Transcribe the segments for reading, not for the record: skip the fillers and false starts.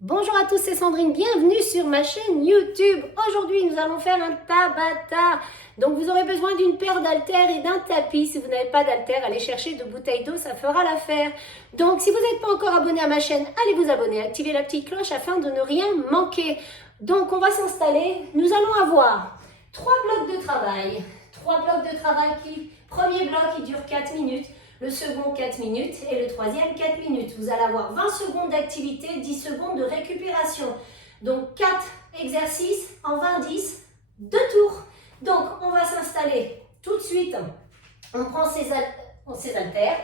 Bonjour à tous, c'est Sandrine, bienvenue sur ma chaîne YouTube. Aujourd'hui, nous allons faire un Tabata. Donc, vous aurez besoin d'une paire d'haltères et d'un tapis. Si vous n'avez pas d'haltères, allez chercher de bouteilles d'eau, ça fera l'affaire. Donc, si vous n'êtes pas encore abonné à ma chaîne, allez vous abonner, activez la petite cloche afin de ne rien manquer. Donc, on va s'installer. Nous allons avoir 3 blocs de travail. 3 blocs de travail premier bloc, il dure 4 minutes. Le second 4 minutes et le troisième 4 minutes. Vous allez avoir 20 secondes d'activité, 10 secondes de récupération. Donc 4 exercices en 20-10, 2 tours. Donc on va s'installer tout de suite. On prend ses haltères.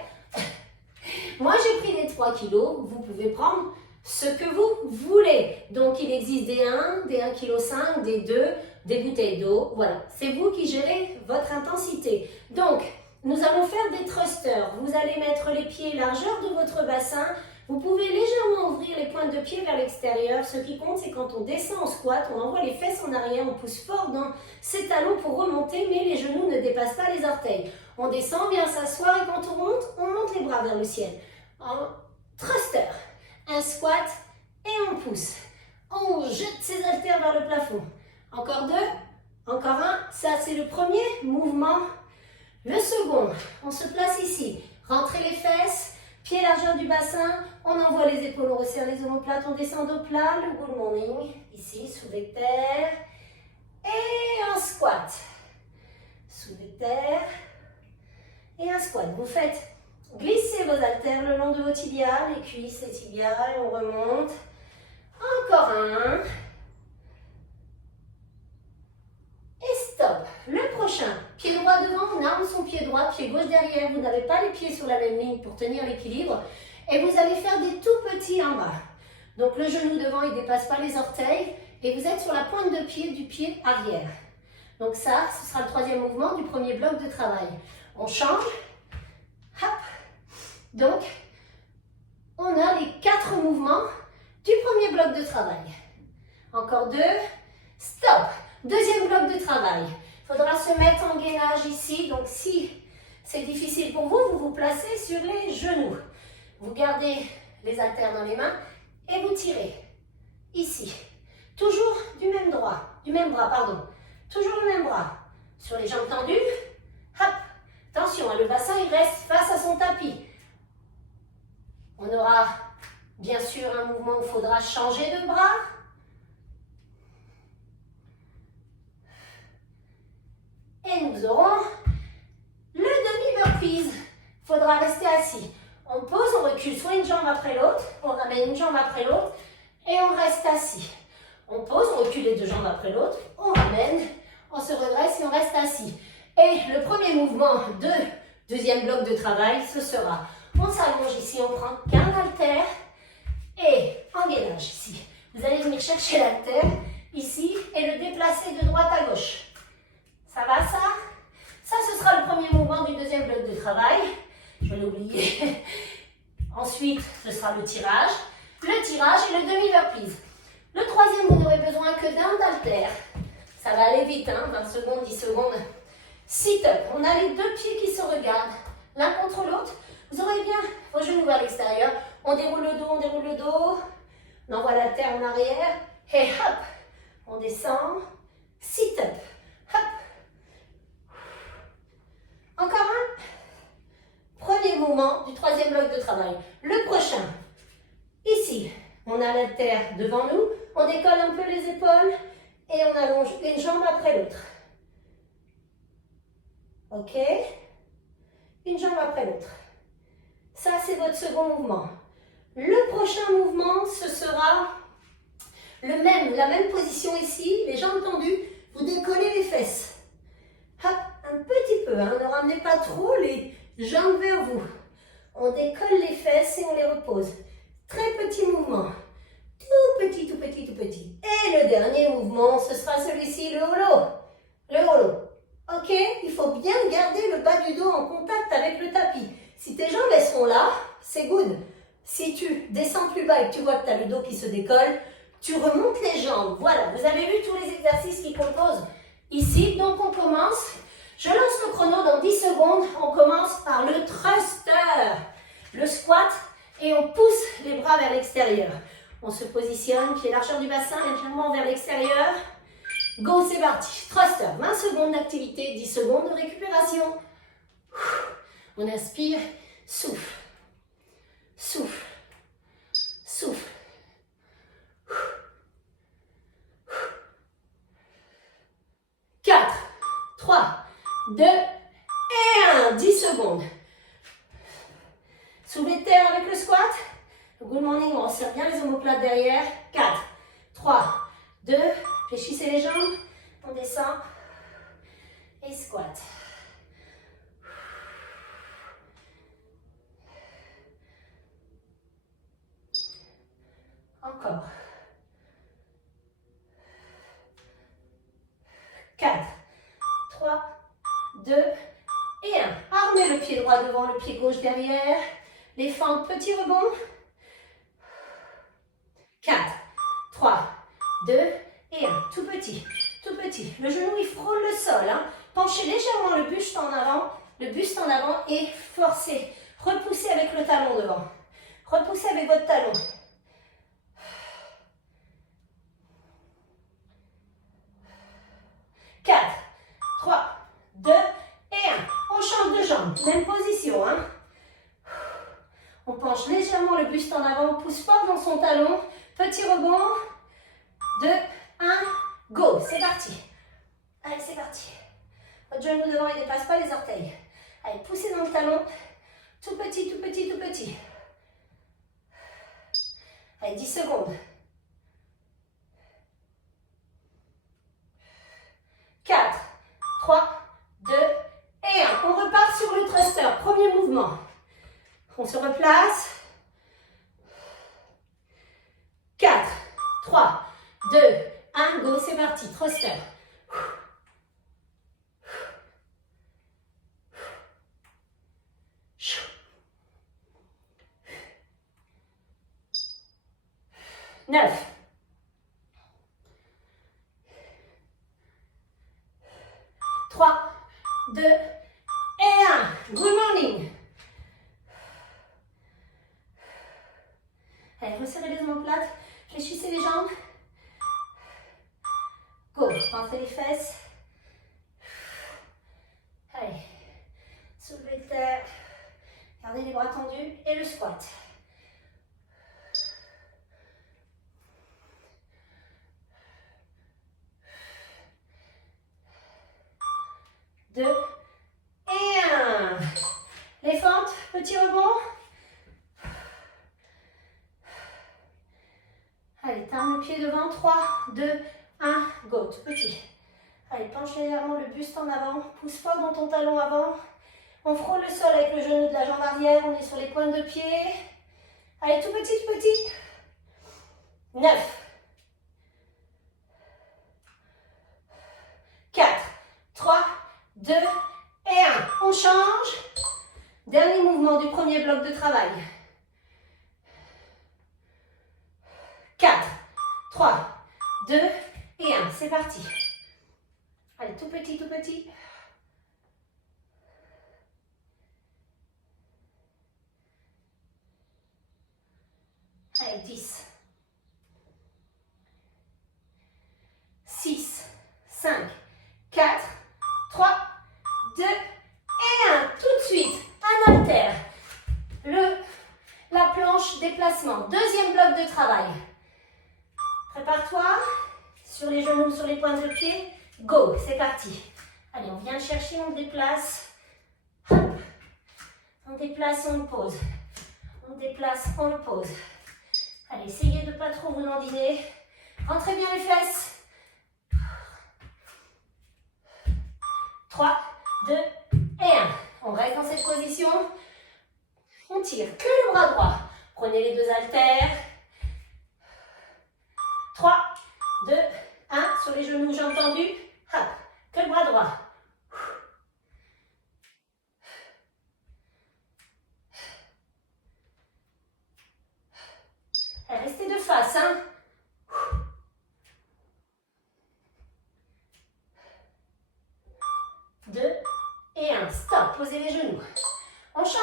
Moi j'ai pris les 3 kilos, vous pouvez prendre ce que vous voulez. Donc il existe des 1, des 1,5 kg, des 2, des bouteilles d'eau. Voilà, c'est vous qui gérez votre intensité. Donc, nous allons faire des thrusters. Vous allez mettre les pieds largeur de votre bassin. Vous pouvez légèrement ouvrir les pointes de pied vers l'extérieur. Ce qui compte, c'est quand on descend en squat, on envoie les fesses en arrière, on pousse fort dans ses talons pour remonter, mais les genoux ne dépassent pas les orteils. On descend, on vient s'asseoir et quand on monte les bras vers le ciel. En thruster, un squat et on pousse. On jette ses haltères vers le plafond. Encore 2, encore 1. Ça, c'est le premier mouvement. Le second, on se place ici, rentrez les fesses, pieds largeur du bassin, on envoie les épaules, on resserre les omoplates, on descend au plat, le good morning, ici, soulevé de terre, et un squat, soulevé de terre, et un squat. Vous faites glisser vos haltères le long de vos tibias, les cuisses, les tibias, et on remonte, encore un, et stop. Le prochain, pied droit devant, on arme son pied droit, pied gauche derrière, vous n'avez pas les pieds sur la même ligne pour tenir l'équilibre. Et vous allez faire des tout petits en bas. Donc le genou devant, il ne dépasse pas les orteils. Et vous êtes sur la pointe de pied du pied arrière. Donc ça, ce sera le troisième mouvement du premier bloc de travail. On change. Hop. Donc, on a les 4 mouvements du premier bloc de travail. Encore 2. Stop. Deuxième bloc de travail. Il faudra se mettre en gainage ici. Donc, si c'est difficile pour vous, vous vous placez sur les genoux. Vous gardez les haltères dans les mains et vous tirez. Ici. Toujours du même bras, pardon. Toujours le même bras. Sur les jambes tendues. Hop. Attention, le bassin, il reste face à son tapis. On aura, bien sûr, un mouvement où il faudra changer de bras. Et nous aurons le demi-burpees. Il faudra rester assis. On pose, on recule soit une jambe après l'autre, on ramène une jambe après l'autre et on reste assis. On pose, on recule les 2 jambes après l'autre, on ramène, on se redresse et on reste assis. Et le premier mouvement de deuxième bloc de travail, ce sera, on s'allonge ici, on prend 15 haltères et en gainage ici. Vous allez venir chercher l'haltère ici et le déplacer de droite à gauche. Ça va ça? Ça, ce sera le premier mouvement du deuxième bloc de travail. Je l'ai oublié. Ensuite, ce sera le tirage et le demi-burpees. Le troisième, vous n'aurez besoin que d'un haltère. Ça va aller vite, hein? 20 secondes, 10 secondes. Sit-up. On a les 2 pieds qui se regardent l'un contre l'autre. Vous aurez bien vos genoux vers l'extérieur. On déroule le dos, on déroule le dos. On envoie l'haltère en arrière. Et hop, on descend. Sit-up. Hop. Encore un. Premier mouvement du troisième bloc de travail. Le prochain. Ici, on a l'haltère devant nous. On décolle un peu les épaules et on allonge une jambe après l'autre. Ok? Une jambe après l'autre. Ça, c'est votre second mouvement. Le prochain mouvement, ce sera la même position ici, les jambes tendues. Vous décollez les fesses. Hop, un petit peu, hein, ne ramenez pas trop les jambes vers vous. On décolle les fesses et on les repose. Très petit mouvement. Tout petit, tout petit, tout petit. Et le dernier mouvement, ce sera celui-ci, le holo. Le holo. Ok? Il faut bien garder le bas du dos en contact avec le tapis. Si tes jambes, elles sont là, c'est good. Si tu descends plus bas et que tu vois que tu as le dos qui se décolle, tu remontes les jambes. Voilà, vous avez vu tous les exercices qui composent ici. Donc, on commence. Je lance le chrono dans 10 secondes. On commence par le thruster. Le squat et on pousse les bras vers l'extérieur. On se positionne, pied largeur du bassin, légèrement vers l'extérieur. Go, c'est parti. Thruster, 20 secondes d'activité, 10 secondes de récupération. On inspire, souffle, souffle, souffle. 4, 3, 2 et 1. 10 secondes. Soulevez de terre avec le squat. Good morning, on resserre bien les omoplates derrière. 4, 3, 2, fléchissez les jambes. On descend. Et squat. Encore. 4, 3, 2 et 1. Armez le pied droit devant, le pied gauche derrière. Les fentes, petit rebond. 4, 3, 2 et 1. Tout petit, tout petit. Le genou, il frôle le sol. Hein. Penchez légèrement le buste en avant et forcez. Repoussez avec le talon devant. Repoussez avec votre talon. 4, 3, 2 et 1. On change de jambe. Même position. Hein. On penche légèrement le buste en avant. On pousse fort dans son talon. Petit rebond. 2, 1. Go. C'est parti. Allez, c'est parti. Votre genou devant, il ne dépasse pas les orteils. Allez, poussez dans le talon. Tout petit, tout petit, tout petit. Allez, 10 secondes. 4, 3, 2 et 1. On repart sur le thruster. Premier mouvement. On se replace. 4, 3, 2, 1. Go, c'est parti. Thruster. 9, 3, 2 et 1. Good morning. Allez, resserrez les omoplates. Fléchissez les jambes. Go. Rentrez les fesses. Allez. Soulevez de terre. Gardez les bras tendus et le squat. 2 et 1. Les fentes, petit rebond. Allez, termine le pied devant. 3, 2, 1. Go, tout petit. Allez, penche légèrement le buste en avant. Pousse fort dans ton talon avant. On frôle le sol avec le genou de la jambe arrière. On est sur les pointes de pied. Allez, tout petit, tout petit. 9. 4, 3, 2 et 1. On change. Dernier mouvement du premier bloc de travail. 4, 3, 2 et 1. C'est parti. Allez, tout petit, tout petit. Allez, 10. 6, 5, 4, 3, 2 et 1. Tout de suite, un haltère. La planche déplacement. Deuxième bloc de travail. Prépare-toi. Sur les genoux, sur les pointes de pied. Go, c'est parti. Allez, on vient le chercher, on le déplace. Hop. On déplace, on le pose. On déplace, on le pose. Allez, essayez de ne pas trop vous dandiner. Rentrez bien les fesses. 3, 2 et 1. On reste dans cette position. On tire que le bras droit. Prenez les deux haltères. 3, 2, 1. Sur les genoux, jambes tendues. Hop, que le bras droit. Et restez de face. 2 et 1. Stop. Posez les genoux. On change.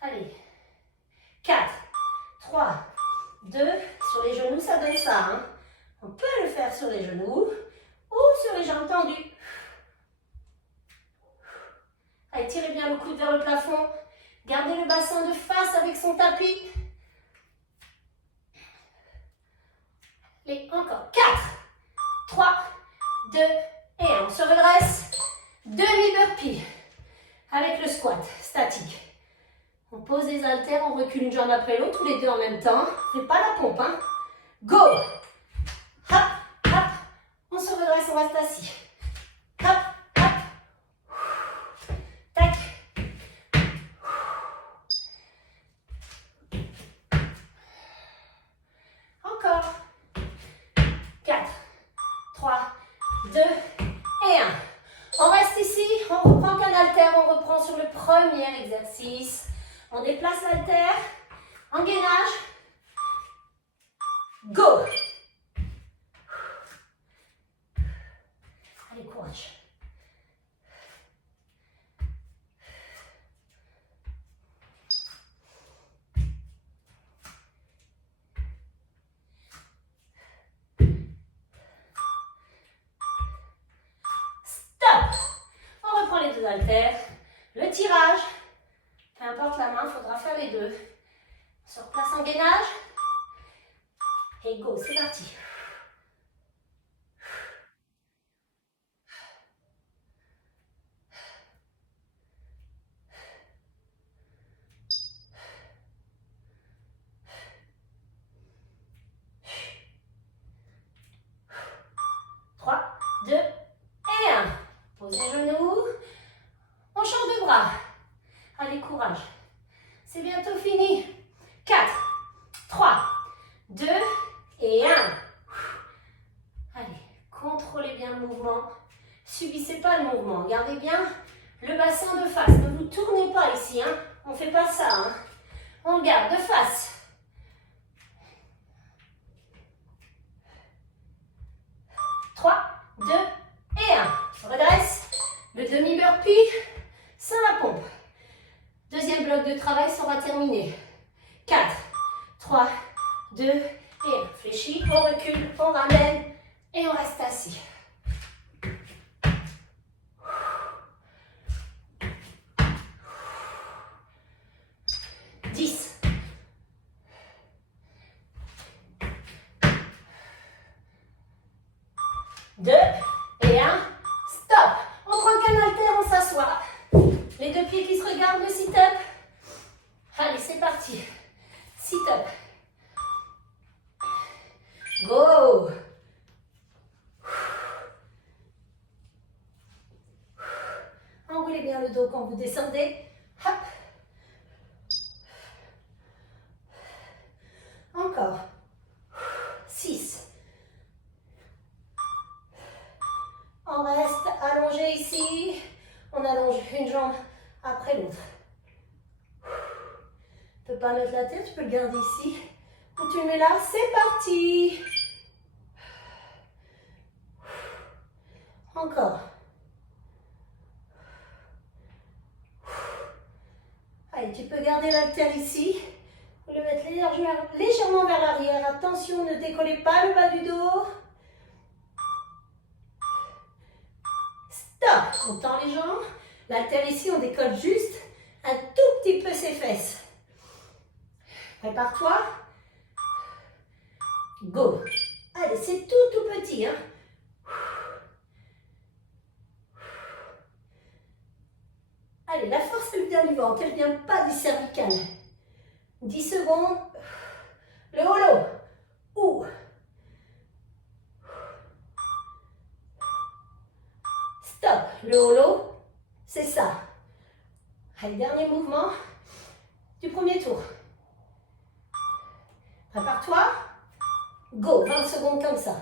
Allez. sur les genoux ou sur les jambes tendues. Allez, tirez bien le coude vers le plafond. Gardez le bassin de face avec son tapis. Et encore. 4, 3, 2 et 1. On se redresse. Demi-burpee avec le squat statique. On pose les haltères, on recule une jambe après l'autre, tous les deux en même temps. Fais pas la pompe, hein. Go! Hop, hop. On se redresse, on reste assis. Hop, hop. Tac. Encore. 4, 3, 2 et 1. On reste ici, on reprend qu'un haltère, on reprend sur le premier exercice. On déplace l'haltère, en gainage. Go! Allez, courage. Stop! On reprend les deux haltères. Le tirage. Peu importe la main, il faudra faire les deux. On se replace en gainage. Et go, c'est parti. Trois, 2 et 1. Posez les genoux. On change de bras. Allez, courage. C'est bientôt fini. 4, 3, 2 et 1. Allez, contrôlez bien le mouvement. Subissez pas le mouvement. Gardez bien le bassin de face. Ne vous tournez pas ici. Hein. On ne fait pas ça. Hein. On garde de face. 3, 2 et 1. Redresse. Le demi-burpee sans la pompe. Deuxième bloc de travail sera terminé. 4, 3, 2 et 1. Fléchis, on recule, on ramène et on reste assis. Deux et un. Stop. On prend qu'un haltère, on s'assoit. Les deux pieds qui se regardent, le sit-up. Allez, c'est parti. Sit-up. Go. Enroulez bien le dos quand vous descendez. Hop. Encore. 6. On reste allongé ici. On allonge une jambe après l'autre. Tu ne peux pas mettre la tête, tu peux le garder ici. Ou tu le mets là, c'est parti. Encore. Allez, tu peux garder l'haltère ici. Vous le mettre légèrement vers l'arrière. Attention, ne décollez pas le bas du dos. Stop. On tend les jambes. L'haltère ici, on décolle juste un tout petit peu ses fesses. Prépare-toi. Go. Allez, c'est tout petit. Hein. Allez, la force, elle vient du ventre, elle ne vient pas du cervical. 10 secondes. Le holo. Ouh. Stop. Le holo, c'est ça. Allez, dernier mouvement du premier tour. Prépare-toi. Go. 20 secondes comme ça.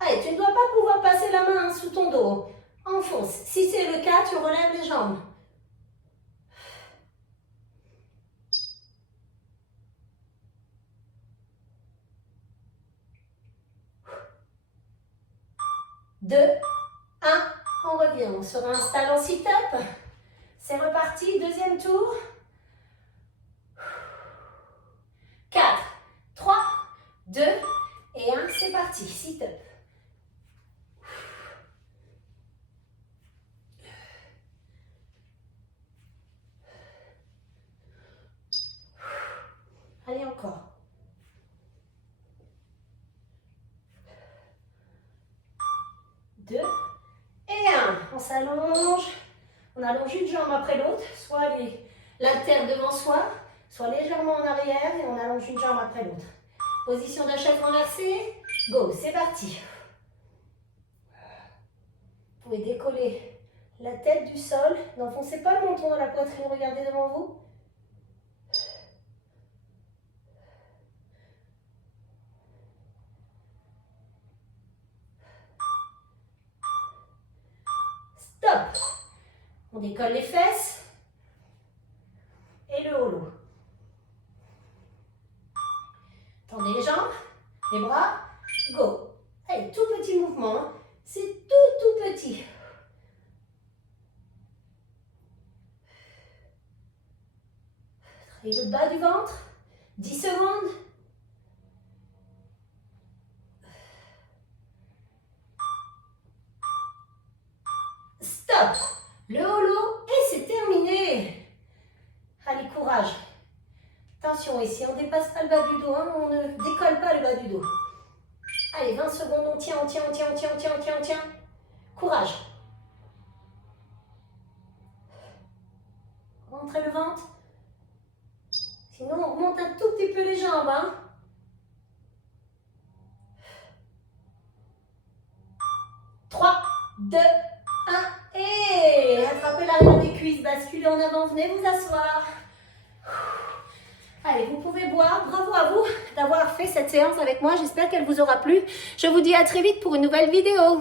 Allez, tu ne dois pas pouvoir passer la main sous ton dos. Enfonce. Si c'est le cas, tu relèves les jambes. Deux, un, on revient, on se réinstalle en sit-up. C'est reparti, deuxième tour. 4, 3, 2 et 1, c'est parti, sit-up. Encore. 2 et 1. On s'allonge. On allonge une jambe après l'autre, soit l'haltère devant soi, soit légèrement en arrière et on allonge une jambe après l'autre. Position de chef renversé. Go, c'est parti. Vous pouvez décoller la tête du sol. N'enfoncez pas le menton dans la poitrine, regardez devant vous. Stop. On décolle les fesses et le holo. Tendez les jambes, les bras, go. Allez, tout petit mouvement, hein. C'est tout petit. Travaillez le bas du ventre, 10 secondes. Stop. Le holo et c'est terminé. Allez, courage. Attention ici, on ne dépasse pas le bas du dos, hein, on ne décolle pas le bas du dos. Allez, 20 secondes, on tient. Courage. Rentrez le ventre. Sinon, on remonte un tout petit peu les jambes. Hein. 3, 2, 1 et attrapez l'arrière des cuisses, basculez en avant, venez vous asseoir. Allez, vous pouvez boire. Bravo à vous d'avoir fait cette séance avec moi. J'espère qu'elle vous aura plu. Je vous dis à très vite pour une nouvelle vidéo.